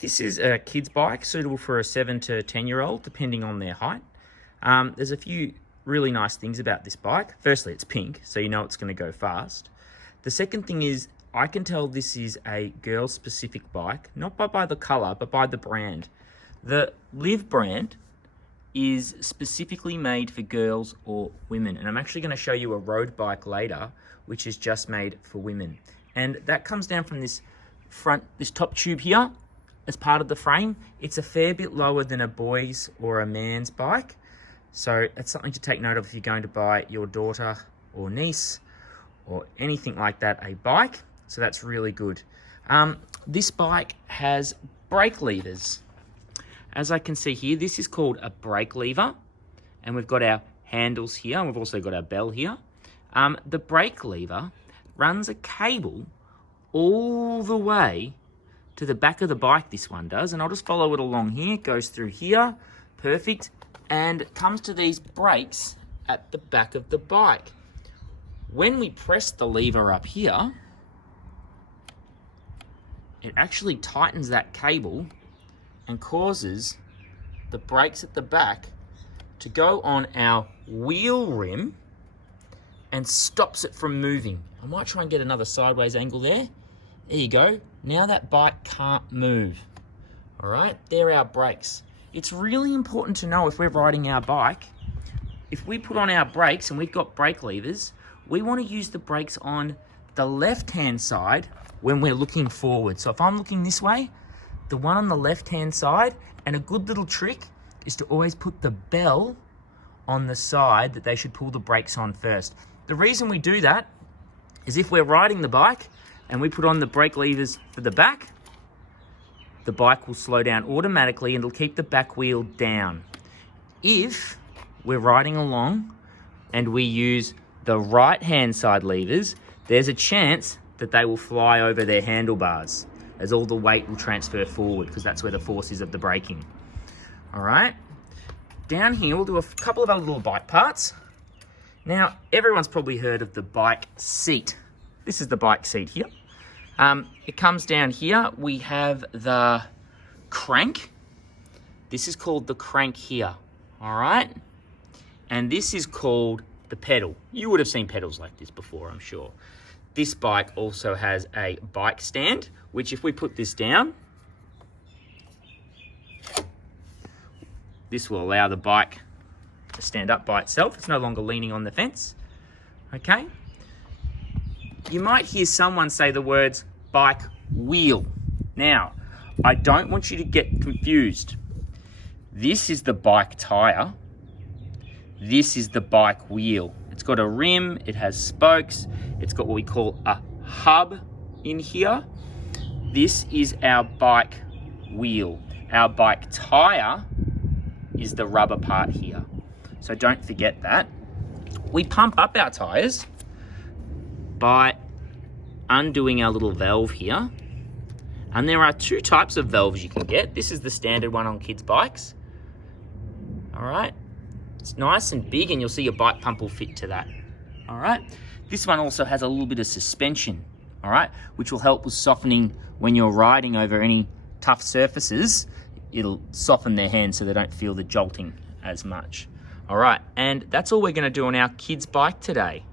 This is a kid's bike suitable for a 7 to 10-year-old, depending on their height. There's a few really nice things about this bike. Firstly, it's pink, so you know it's going to go fast. The second thing is, I can tell this is a girl-specific bike, not by the colour, but by the brand. The Liv brand is specifically made for girls or women, and I'm actually going to show you a road bike later, which is just made for women. And that comes down from this top tube here as part of the frame. It's a fair bit lower than a boy's or a man's bike, so it's something to take note of if you're going to buy your daughter or niece or anything like that a bike. So that's really good. This bike has brake levers. As I can see here, this is called a brake lever, and we've got our handles here, and we've also got our bell here. The brake lever runs a cable all the way to the back of the bike, this one does, and I'll just follow it along here. It goes through here, perfect, and it comes to these brakes at the back of the bike. When we press the lever up here, it actually tightens that cable and causes the brakes at the back to go on our wheel rim and stops it from moving. I might try and get another sideways angle there. There you go. Now that bike can't move. All right, there are our brakes. It's really important to know if we're riding our bike, if we put on our brakes and we've got brake levers, we want to use the brakes on the left-hand side when we're looking forward. So if I'm looking this way, the one on the left-hand side, and a good little trick is to always put the bell on the side that they should pull the brakes on first. The reason we do that is if we're riding the bike and we put on the brake levers for the back, the bike will slow down automatically and it'll keep the back wheel down. If we're riding along and we use the right-hand side levers, there's a chance that they will fly over their handlebars, as all the weight will transfer forward because that's where the force is of the braking. All right, down here we'll do a couple of other little bike parts. Now, everyone's probably heard of the bike seat. This is the bike seat here. It comes down here. We have the crank. This is called the crank here, all right? And this is called the pedal. You would have seen pedals like this before, I'm sure. This bike also has a bike stand, which if we put this down, this will allow the bike to stand up by itself. It's no longer leaning on the fence, okay? You might hear someone say the words bike wheel. Now, I don't want you to get confused. This is the bike tire. This is the bike wheel. It's got a rim, it has spokes, it's got what we call a hub in here. This is our bike wheel. Our bike tire is the rubber part here. So don't forget that. We pump up our tires by undoing our little valve here. And there are two types of valves you can get. This is the standard one on kids' bikes. All right. It's nice and big, and you'll see your bike pump will fit to that. All right. This one also has a little bit of suspension, all right, which will help with softening when you're riding over any tough surfaces. It'll soften their hands so they don't feel the jolting as much. All right, and that's all we're going to do on our kids' bike today.